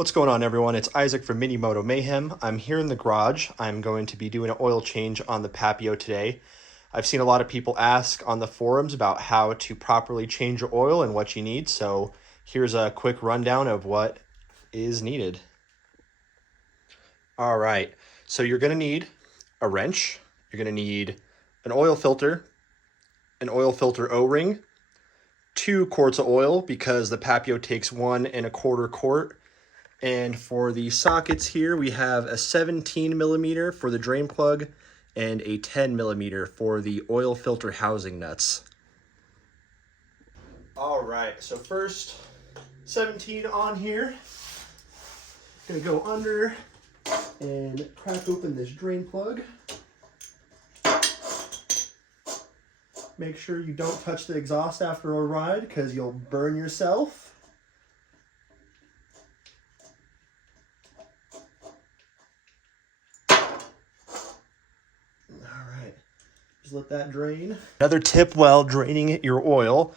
What's going on, everyone? It's Isaac from Moto Mayhem. I'm here in the garage. I'm going to be doing an oil change on the Papio today. I've seen a lot of people ask on the forums about how to properly change your oil and what you need, so here's a quick rundown of what is needed. All right, so you're going to need a wrench. You're going to need an oil filter O-ring, 2 quarts of oil because the Papio takes 1 1/4 quart. And for the sockets here, we have a 17 millimeter for the drain plug and a 10 millimeter for the oil filter housing nuts. All right, so first 17 on here. Gonna go under and crack open this drain plug. Make sure you don't touch the exhaust after a ride because you'll burn yourself. Let that drain. Another tip while draining your oil,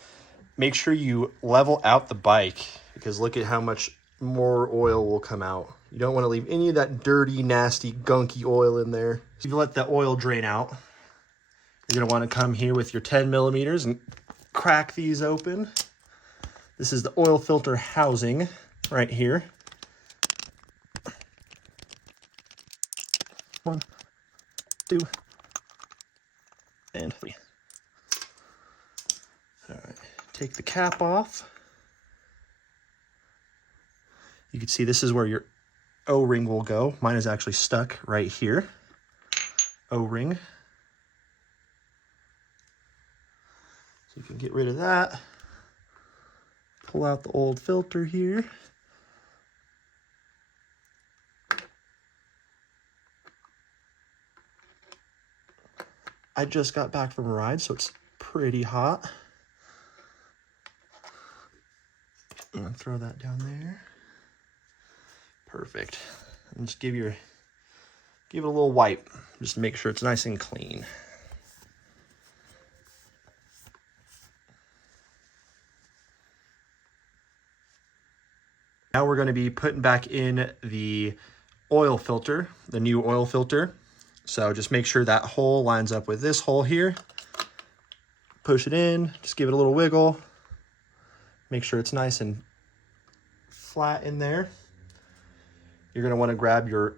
make sure you level out the bike because look at how much more oil will come out. You don't want to leave any of that dirty, nasty, gunky oil in there. So you let the oil drain out. You're going to want to come here with your 10 millimeters and crack these open. This is the oil filter housing right here. 1, 2, and 3. All right, take the cap off. You can see this is where your O-ring will go. Mine is actually stuck right here. O-ring. So you can get rid of that. Pull out the old filter here. I just got back from a ride, so it's pretty hot. I'm gonna throw that down there. Perfect. And just give it a little wipe, just to make sure it's nice and clean. Now we're gonna be putting back in the oil filter, the new oil filter. So just make sure that hole lines up with this hole here. Push it in, just give it a little wiggle. Make sure it's nice and flat in there. You're gonna wanna grab your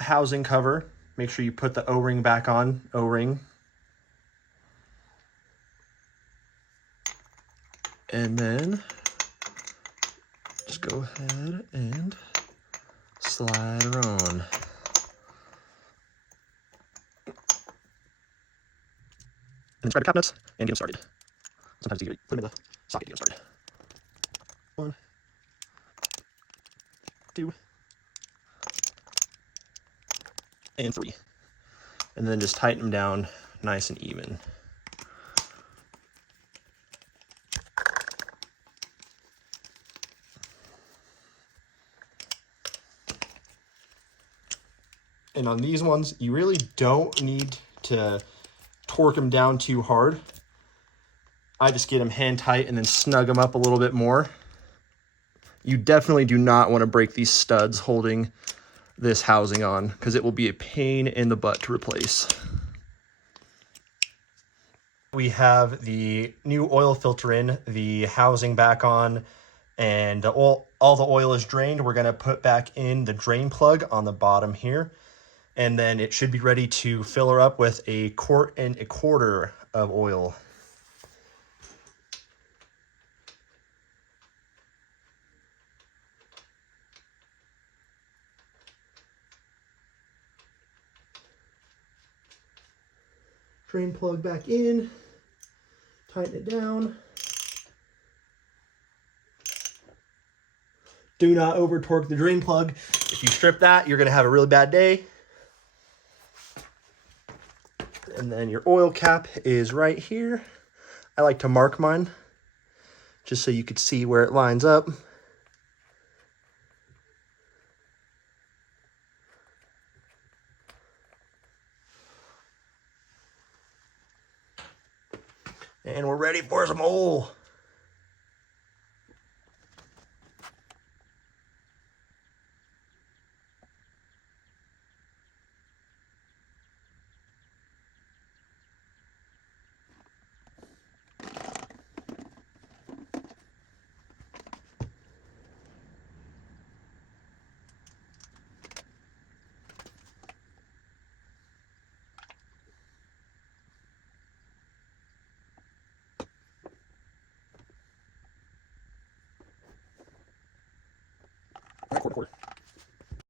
housing cover. Make sure you put the O-ring back on, O-ring. And then just go ahead and slide her on. And grab your cap nuts and get them started. Sometimes you put them in the socket to get them started. 1, 2, and 3. And then just tighten them down nice and even. And on these ones, you really don't need to torque them down too hard. I just get them hand tight and then snug them up a little bit more. You definitely do not want to break these studs holding this housing on because it will be a pain in the butt to replace. We have the new oil filter in, the housing back on, and all the oil is drained. We're going to put back in the drain plug on the bottom here. And then it should be ready to fill her up with a 1 1/4 quart of oil. Drain plug back in, tighten it down. Do not over torque the drain plug. If you strip that, you're gonna have a really bad day. And then your oil cap is right here. I like to mark mine just so you could see where it lines up. And we're ready for some oil. quarter.